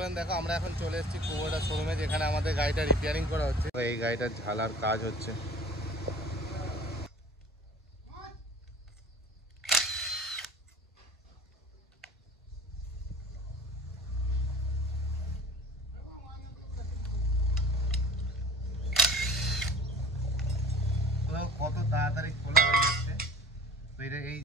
Friend দেখো আমরা এখন চলে এসেছি কুবোটা শোরুমে, যেখানে আমাদের গাড়িটা রিপেয়ারিং করা হচ্ছে। এই গাড়িটার ঝালার কাজ হচ্ছে। কত তাড়াতাড়ি খোলা হয়ে যাচ্ছে। তো এটা এই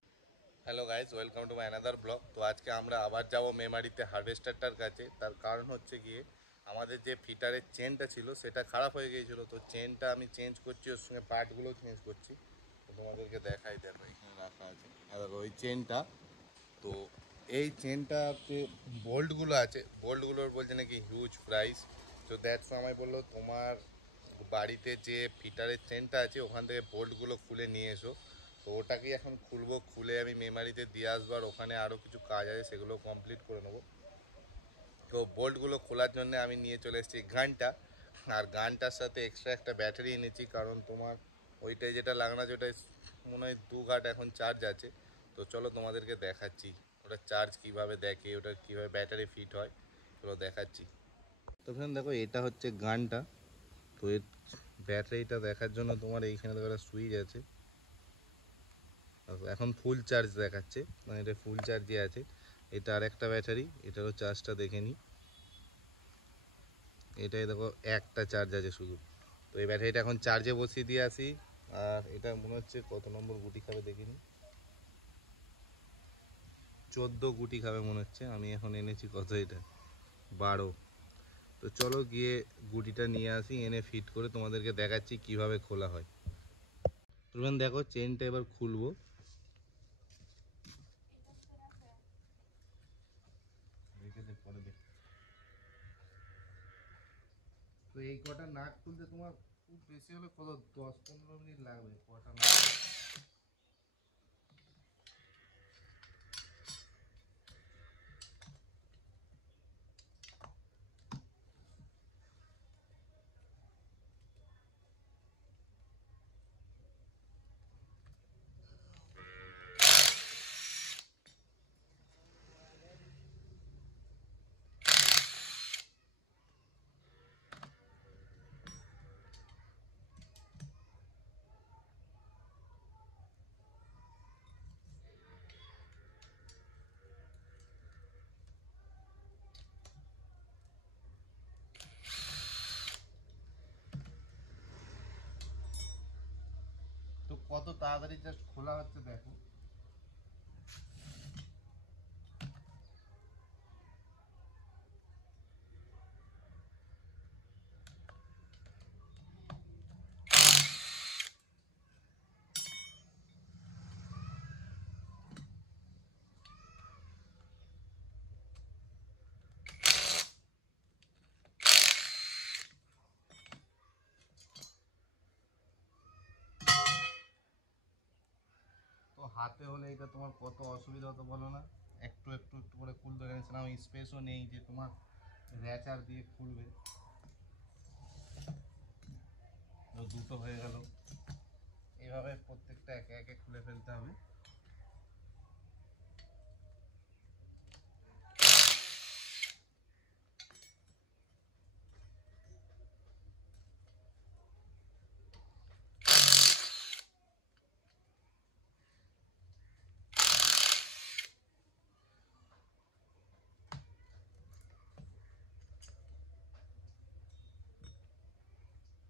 hello guys, welcome to my another blog. তো আজকে আমরা আবার যাব মেমারিতে হারভেস্টারটার কাছে। তার কারণ হচ্ছে গিয়ে আমাদের যে ফিটারের চেনটা ছিল সেটা খারাপ হয়ে গিয়েছিলো। তো চেনটা আমি চেঞ্জ করছি, ওর সঙ্গে পার্টগুলো চেঞ্জ করছি। তো তোমাদেরকে দেখাই, দেখো এখানে রাখা আছে। আর দেখো ওই চেনটা, তো এই চেনটাতে বোল্টগুলো আছে, বোল্টগুলোর বলছে নাকি হিউজ প্রাইস। তো দ্যাটস আমায় বললো তোমার বাড়িতে যে ফিটারের চেনটা আছে ওখান থেকে বোল্টগুলো খুলে নিয়ে এসো। তো ওটাকেই এখন খুলবো, খুলে আমি মেমারিতে দিয়ে আসবো। আর ওখানে আরও কিছু কাজ আছে, সেগুলো কমপ্লিট করে নেবো। তো বোল্টগুলো খোলার জন্য আমি নিয়ে চলে এসেছি গানটা। আর গানটার সাথে এক্সট্রা একটা ব্যাটারি এনেছি, কারণ তোমার ওইটাই যেটা লাগানো আছে ওটাই মনে হয় 2 ঘাট এখন চার্জ আছে। তো চলো তোমাদেরকে দেখাচ্ছি ওটা চার্জ কিভাবে দেখে, ওটা কীভাবে ব্যাটারি ফিট হয়, চলো দেখাচ্ছি। তো ফ্রেন্ড দেখো, এটা হচ্ছে গানটা। তো এর ব্যাটারিটা দেখার জন্য তোমার এইখানে দেখো একটা সুইচ আছে। এখন ফুল চার্জ দেখাচ্ছে, মানে এটা ফুল চার্জে আছে। এটা আর একটা ব্যাটারি, এটারও চার্জটা দেখে নিই। এটাই দেখো একটা চার্জ আছে শুধু। তো এই ব্যাটারিটা এখন চার্জে বসিয়ে দিয়ে আসি। আর এটা মনে হচ্ছে কত নম্বর গুটি খাবে দেখিনি, 14 গুটি খাবে মনে হচ্ছে। আমি এখন এনেছি কত, এটা 12। তো চলো গিয়ে গুটিটা নিয়ে আসি, এনে ফিট করে তোমাদেরকে দেখাচ্ছি কিভাবে খোলা হয়। তুলবেন দেখো চেনটা এবার খুলবো। তো এই কটা নাট খুলতে তোমার খুব বেশি হলে কত 10-15 মিনিট লাগবে কটা নাট। তো কত তাড়াতাড়ি জাস্ট খোলা হচ্ছে দেখো। তো হাতে হলে এটা তোমার কত অসুবিধা হতো বলো না, একটু একটু একটু করে খুলতে গেছিলাম, স্পেসও নেই যে তোমার র্যাচার দিয়ে খুলবে। তো দুটো হয়ে গেল, এভাবে প্রত্যেকটা একে একে খুলে ফেলতে হবে।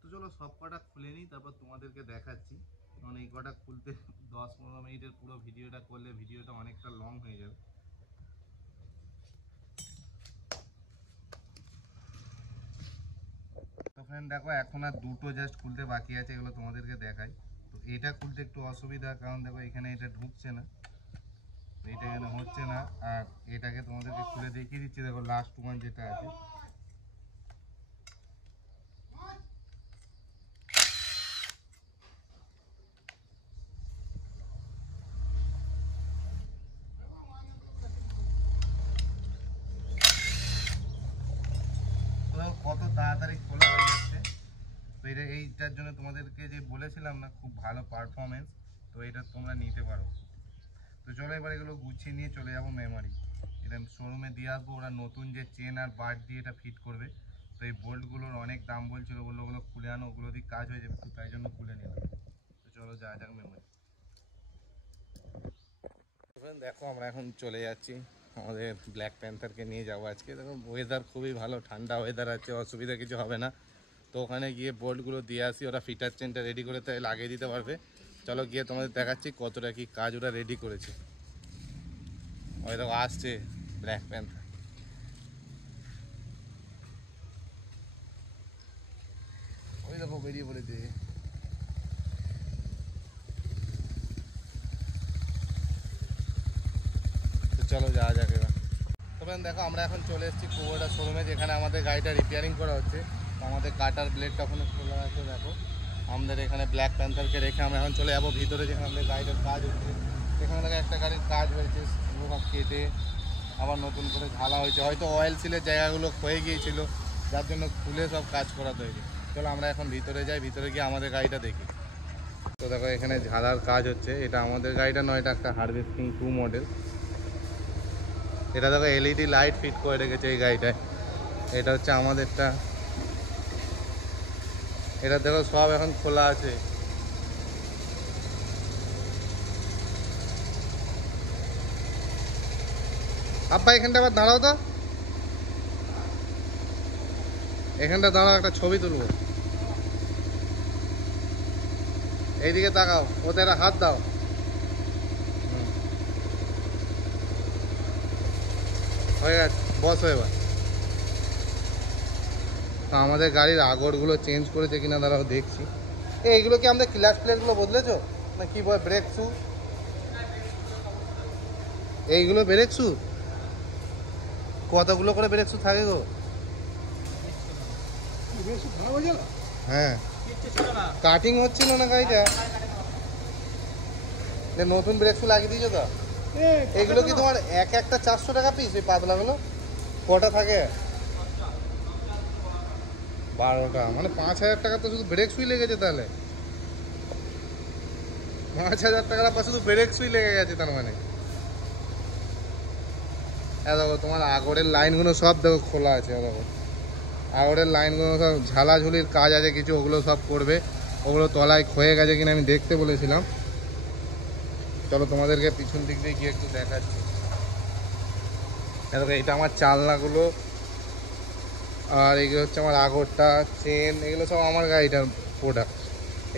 তো চলো সব কটা খুলে নিই, তারপর তোমাদেরকে দেখাচ্ছি। কারণ এই কটা খুলতে 10-15 মিনিটের পুরো ভিডিওটা করলে ভিডিওটা অনেকটা লং হয়ে যাবে। তো ফ্রেন্ড দেখো, এখন আর দুটো জাস্ট খুলতে বাকি আছে, এগুলো তোমাদেরকে দেখাই। তো এটা খুলতে একটু অসুবিধা, কারণ দেখো এখানে এটা ঢুকছে না, এইটা এখানে হচ্ছে না। আর এটাকে তোমাদেরকে খুলে দেখিয়ে দিচ্ছি, দেখো লাস্ট ওয়ান যেটা আছে। তো কত তাড়াতাড়ি খোলা হয়ে যাচ্ছে। তো এটা এইটার জন্য তোমাদেরকে যে বলেছিলাম না, খুব ভালো পারফরমেন্স। তো এটা তোমরা নিতে পারো। তো চলো এবার এগুলো গুছিয়ে নিয়ে চলে যাবো মেমারি। এটা শোরুমে দিয়ে আসবো, ওরা নতুন যে চেন আর বার দিয়ে এটা ফিট করবে। তো এই বোল্টগুলোর অনেক দাম বলছিল, বললো ওগুলো খুলে আনো, ওগুলো দিয়ে কাজ হয়ে যাবে, তো তাই জন্য খুলে নিলাম। তো চলো যাওয়া যাক মেমোরি। দেখো আমরা এখন চলে যাচ্ছি, আমাদের ব্ল্যাক প্যান্থারকে নিয়ে যাবো আজকে। দেখো ওয়েদার খুবই ভালো, ঠান্ডা ওয়েদার আছে, অসুবিধা কিছু হবে না। তো ওখানে গিয়ে বোল্টগুলো দিয়ে আসি, ওরা ফিটার চেনটা রেডি করে তাই লাগিয়ে দিতে পারবে। চলো গিয়ে তোমাদের দেখাচ্ছি কতটা কি কাজ ওরা রেডি করেছে। ওই দেখো আসছে ব্ল্যাক প্যান্থার। ওই দেখো বেরিয়ে পড়েছে। তো চলো যাওয়া যাক এবার। তবে দেখো আমরা এখন চলে এসেছি কুবোটা শোরুমে, যেখানে আমাদের গাড়িটা রিপেয়ারিং করা হচ্ছে। তো আমাদের কাটার ব্লেডটা ওখানে খোলা আছে। দেখো আমাদের এখানে ব্ল্যাক প্যান্থারকে রেখে আমরা এখন চলে যাবো ভিতরে, যেখানে আমাদের গাড়িটার কাজ হচ্ছে। সেখানে দেখো একটা গাড়ির কাজ হয়েছে, ওরা কেটে আবার নতুন করে ঝালা হয়েছে। হয়তো অয়েল সিলের জায়গাগুলো ক্ষয়ে গিয়েছিল, যার জন্য খুলে সব কাজ করাতে হয়েছে। চলো আমরা এখন ভিতরে যাই, ভিতরে গিয়ে আমাদের গাড়িটা দেখি। তো দেখো এখানে ঝালার কাজ হচ্ছে। এটা আমাদের গাড়িটা নয়, এটা একটা হারভেস্টিং 2 মডেল। এটা দেখো এলইডি লাইট ফিট করে রেখেছে এই গাড়িটায়। এটা হচ্ছে আমাদেরটা। এটা দেখো সব এখন খোলা আছে। আব্বা এখানটা আবার দাঁড়াও তো, এখানটা দাঁড়াও, একটা ছবি তুলবো। এইদিকে তাকাও, ওতে একটা হাত দাও। হয়ে গেছে, বস এবার। তো আমাদের গাড়ির আগরগুলো চেঞ্জ করেছে কিনা দাঁড়াও দেখছি। এইগুলো কি আমাদের ক্লাচ প্লেটগুলো বদলেছো না কি বল? ব্রেক শু, এইগুলো ব্রেক শু কতগুলো করে ব্রেক শু থাকে গো? হ্যাঁ কাটিং হচ্ছিল না গাড়িটা, নতুন ব্রেক শু লাগিয়ে দিয়েছো তো? এইগুলো কি তোমার একটা 400 টাকা পিস? ওই পাতলাগুলো কটা থাকে? 12টা, মানে 5000 টাকা তো শুধু ব্রেক সুই লেগেছে। তাহলে 5000 টাকার পর শুধু ব্রেক সুই লেগে গেছে তার মানে। হ্যাঁ দেখো তোমার আগরের লাইনগুলো সব দেখো খোলা আছে। দেখো আগরের লাইনগুলো সব ঝালাঝুলির কাজ আছে কিছু, ওগুলো সব করবে। ওগুলো তলায় ক্ষয়ে গেছে কিনা আমি দেখতে বলেছিলাম। চলো তোমাদেরকে পিছন দিক দিয়ে গিয়ে একটু দেখাচ্ছি। দেখো এটা আমার চালনাগুলো, আর এগুলো হচ্ছে আমার আগরটা, চেন, এগুলো সব আমার গাড়িটার প্রোডাক্ট।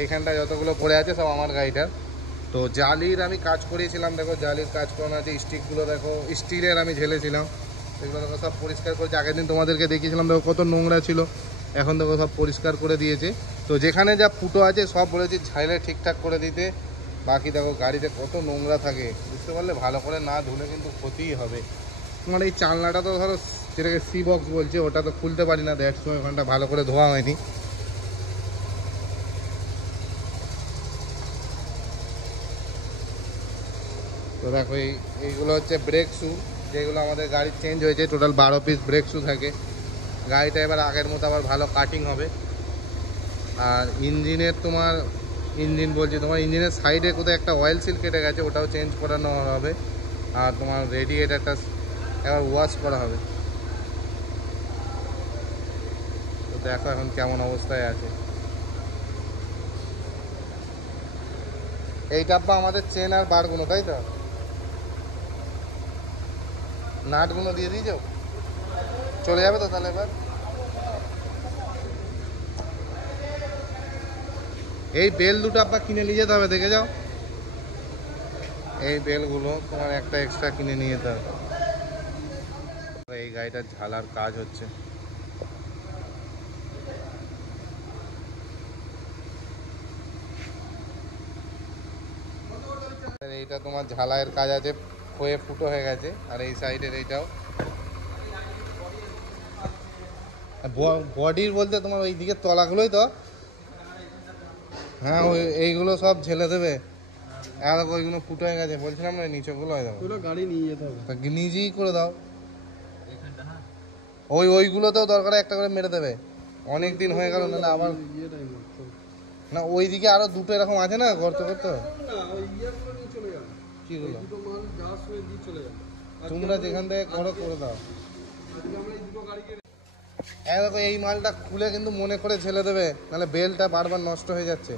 এইখানটা যতগুলো পড়ে আছে সব আমার গাড়িটার। তো জালির আমি কাজ করিয়েছিলাম, দেখো জালির কাজ করানো আছে। স্টিকগুলো দেখো স্টিলের আমি ঝেলেছিলাম, এগুলো দেখো সব পরিষ্কার করেছে। আগের দিন তোমাদেরকে দেখিয়েছিলাম, দেখো কত নোংরা ছিল, এখন দেখো সব পরিষ্কার করে দিয়েছে। তো যেখানে যা ফুটো আছে সব বলেছি ঝাইলে ঠিকঠাক করে দিতে। বাকি দেখো গাড়িতে কত নোংরা থাকে, বুঝতে পারলে? ভালো করে না ধুলে কিন্তু ক্ষতিই হবে। তোমার এই চালনাটা তো ধরো যেটাকে সি বক্স বলছে, ওটা তো খুলতে পারি না, দ্যাটস ওয়াই ওখানটা ভালো করে ধোয়া হয়নি। তো দেখো এইগুলো হচ্ছে ব্রেক শু, যেগুলো আমাদের গাড়ির চেঞ্জ হয়েছে। টোটাল 12 পিস ব্রেক শু থাকে। গাড়িটা এবার আগের মতো আবার ভালো কাটিং হবে। আর ইঞ্জিনের তোমার তোমার ইঞ্জিনের সাইডে কোথাও একটা অয়েল সিল কেটে গেছে, ওটাও চেঞ্জ করানো হবে। আর তোমার রেডিয়েটারটা এবার ওয়াশ করা হবে। তো দেখো এখন কেমন অবস্থায় আছে। এই ডাব্বা আমাদের চেন আর বারগুলো, তাই তো? নাটগুলো দিয়ে দিয়েছ, চলে যাবে তো তাহলে এবার। এই বেল দুটো আপনার কিনে নিয়ে যেতে হবে, দেখে যাও। এই বেলগুলো তোমার একটা এক্সট্রা কিনে নিয়ে যেতে হবে। এই গাড়িটার ঝালার কাজ হচ্ছে। এইটা তোমার ঝালাইয়ের কাজ আছে, হয়ে ফুটো হয়ে গেছে। আর এই সাইডের এইটাও বডির বলতে তোমার ওই দিকের তলাগুলোই তো। হ্যাঁ ওই এইগুলো সব ঝেলে দেবে। আর ওইগুলো ফুটো হয়ে গেছে বলছিলাম না, নিচেগুলো হয়ে যাবে। গাড়ি নিয়ে যেতে হবে, নিজেই করে দাও। ওইগুলোতেও দরকার একটা করে মেরে দেবে, অনেক দিন হয়ে গেল না আবার। না ওইদিকে আরো দুটো এরকম আছে না গর্ত করতে। কিগুলো তোমরা যেখান থেকে করো করে দাও। দেখো এই মালটা খুলে কিন্তু মনে করে ছেলে দেবে, নাহলে বেলটা বারবার নষ্ট হয়ে যাচ্ছে।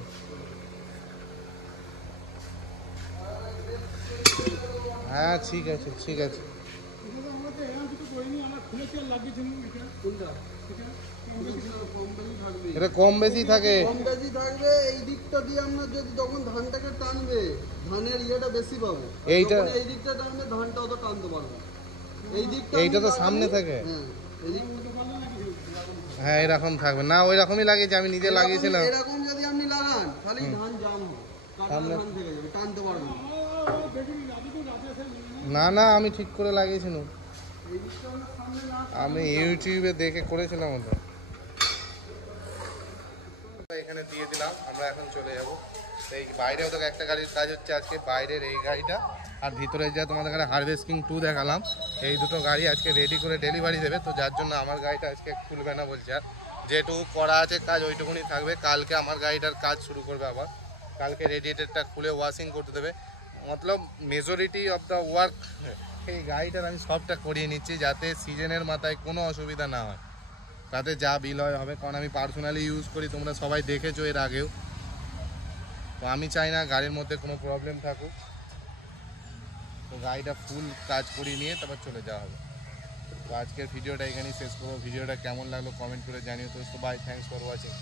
হ্যাঁ ঠিক আছে ঠিক আছে। এটা কম বেশি থাকে, কম বেশি থাকবে। এই দিকটা দিয়ে আমরা যদি যখন ধানটাকে টানবে, ধানের ইয়েটা বেশি পাবো। এইটা এই দিকটা টানবে, ধানটা অত টানতে পারবে। এই দিকটা এইটা তো সামনে থাকে। হ্যাঁ এরকম থাকবে না, ওই রকমই লাগিয়েছি, আমি নিজে লাগিয়েছিলাম। এরকম যদি আপনি লাগান খালি ধান জাম হবে, সামনে ধান থেকে যাবে, টানতে পারবে না। না আমি ঠিক করে লাগিয়েছিলাম, আমি ইউটিউবে দেখে করেছিলাম ওটা। এখানে দিয়ে দিলাম, আমরা এখন চলে যাব। এই বাইরেও তো একটা গাড়ির কাজ হচ্ছে আজকে, বাইরের এই গাড়িটা আর ভিতরে যা তোমাদের এখানে হারভেস্টিং 2 দেখালাম, এই দুটো গাড়ি আজকে রেডি করে ডেলিভারি দেবে। তো যার জন্য আমার গাড়িটা আজকে খুলবে না বলছে, আর যেটুকু করা আছে কাজ ওইটুকুনি থাকবে। কালকে আমার গাড়িটার কাজ শুরু করবে আবার, কালকে রেডিয়েটারটা খুলে ওয়াশিং করতে দেবে। মতলব মেজরিটি অফ দ্য ওয়ার্ক এই গাড়িটার আমি সবটা করিয়ে নিচ্ছি, যাতে সিজনের মাথায় কোনো অসুবিধা না হয়, তাতে যা বিল হয় হবে। কারণ আমি পার্সোনালি ইউজ করি, তোমরা সবাই দেখেছো এর আগেও। তো আমি চাই না গাড়ির মধ্যে কোনো প্রবলেম থাকুক। তো গাড়িটা ফুল কাজ করিয়ে নিয়ে তারপর চলে যাওয়া হবে। তো আজকের ভিডিওটা এখানেই শেষ করবো। ভিডিওটা কেমন লাগলো কমেন্ট করে জানিও। তো বাই, থ্যাঙ্কস ফর ওয়াচিং।